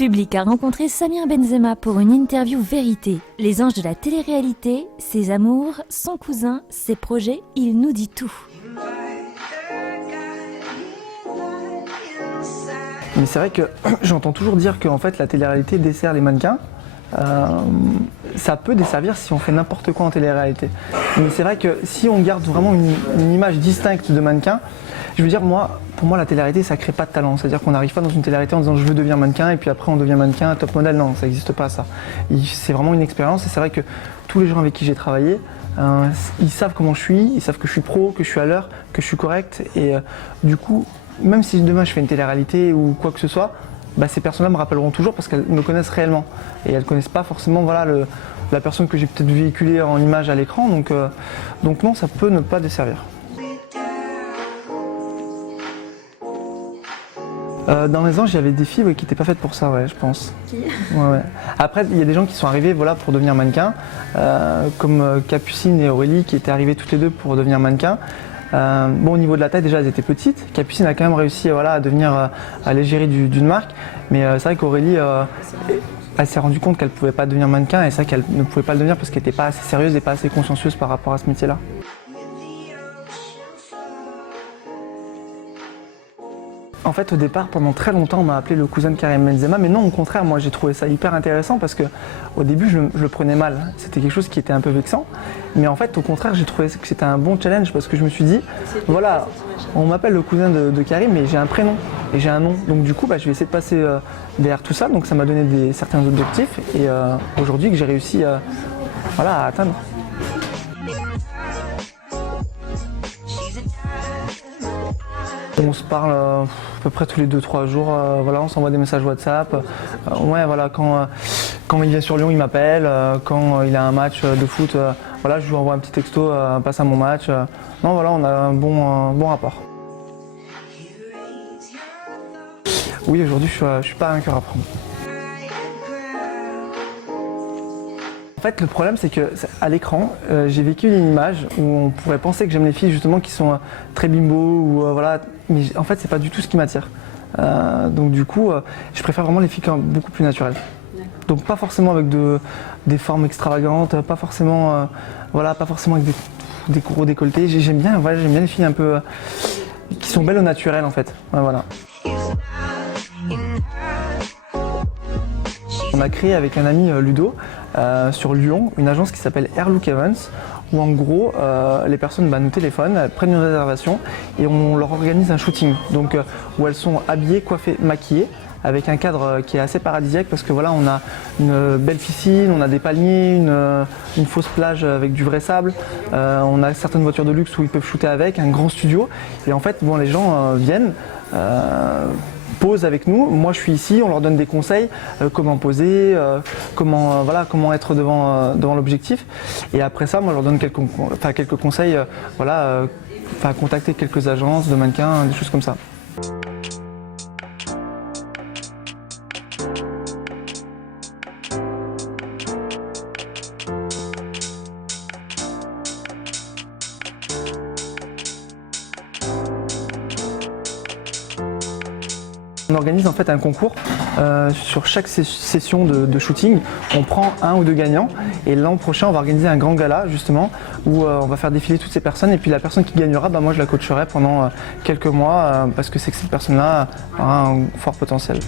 Public a rencontré Samir Benzema pour une interview vérité. Les anges de la télé-réalité, ses amours, son cousin, ses projets, il nous dit tout. Mais c'est vrai que j'entends toujours dire que en fait, la télé-réalité dessert les mannequins. Ça peut desservir si on fait n'importe quoi en télé-réalité. Mais c'est vrai que si on garde vraiment une image distincte de mannequin, je veux dire, pour moi, la télé-réalité, ça ne crée pas de talent. C'est-à-dire qu'on n'arrive pas dans une télé-réalité en disant je veux devenir mannequin et puis après on devient mannequin, top modèle. Non, ça n'existe pas ça. C'est vraiment une expérience et c'est vrai que tous les gens avec qui j'ai travaillé, ils savent comment je suis, ils savent que je suis pro, que je suis à l'heure, que je suis correct. Et du coup, même si demain je fais une télé-réalité ou quoi que ce soit, ces personnes-là me rappelleront toujours parce qu'elles me connaissent réellement. Et elles ne connaissent pas forcément la personne que j'ai peut-être véhiculée en image à l'écran. Donc non, ça peut ne pas desservir. Dans les anges, il y avait des filles qui n'étaient pas faites pour ça, ouais, je pense. Ouais. Après, il y a des gens qui sont arrivés pour devenir mannequin, comme Capucine et Aurélie qui étaient arrivées toutes les deux pour devenir mannequin. Au niveau de la taille, déjà, elles étaient petites. Capucine a quand même réussi à devenir à l'égérie d'une marque, mais c'est vrai qu'Aurélie, elle s'est rendue compte qu'elle ne pouvait pas devenir mannequin et c'est vrai qu'elle ne pouvait pas le devenir parce qu'elle n'était pas assez sérieuse et pas assez consciencieuse par rapport à ce métier-là. En fait, au départ, pendant très longtemps, on m'a appelé le cousin de Karim Benzema, mais non, au contraire, moi j'ai trouvé ça hyper intéressant parce que au début, je le prenais mal. C'était quelque chose qui était un peu vexant, mais en fait, au contraire, j'ai trouvé que c'était un bon challenge parce que je me suis dit, voilà, on m'appelle le cousin de Karim, mais j'ai un prénom et j'ai un nom. Donc du coup, je vais essayer de passer derrière tout ça. Donc ça m'a donné certains objectifs et aujourd'hui que j'ai réussi à atteindre. On se parle à peu près tous les 2-3 jours, on s'envoie des messages WhatsApp. Quand il vient sur Lyon, il m'appelle. Quand il a un match de foot, je lui envoie un petit texto, passe à mon match. On a un bon rapport. Oui, aujourd'hui, je suis pas un cœur à prendre. En fait, le problème, c'est qu'à l'écran, j'ai vécu une image où on pourrait penser que j'aime les filles justement qui sont très bimbo mais en fait, c'est pas du tout ce qui m'attire. Donc du coup, je préfère vraiment les filles beaucoup plus naturelles. Donc pas forcément avec des formes extravagantes, pas forcément avec des gros décolletés. J'aime bien les filles un peu qui sont belles au naturel en fait. Voilà. On a créé avec un ami Ludo sur Lyon une agence qui s'appelle Air Look Events où en gros les personnes nous téléphonent, elles prennent une réservation et on leur organise un shooting donc où elles sont habillées, coiffées, maquillées avec un cadre qui est assez paradisiaque parce que on a une belle piscine, on a des palmiers, une fausse plage avec du vrai sable, on a certaines voitures de luxe où ils peuvent shooter avec, un grand studio et en fait les gens viennent posent avec nous, moi je suis ici, on leur donne des conseils, comment poser, comment être devant l'objectif et après ça moi je leur donne quelques conseils, contacter quelques agences de mannequins, des choses comme ça. On organise en fait un concours sur chaque session de shooting. On prend 1 ou 2 gagnants et l'an prochain on va organiser un grand gala justement où on va faire défiler toutes ces personnes et puis la personne qui gagnera, moi je la coacherai pendant quelques mois parce que c'est que cette personne-là a un fort potentiel.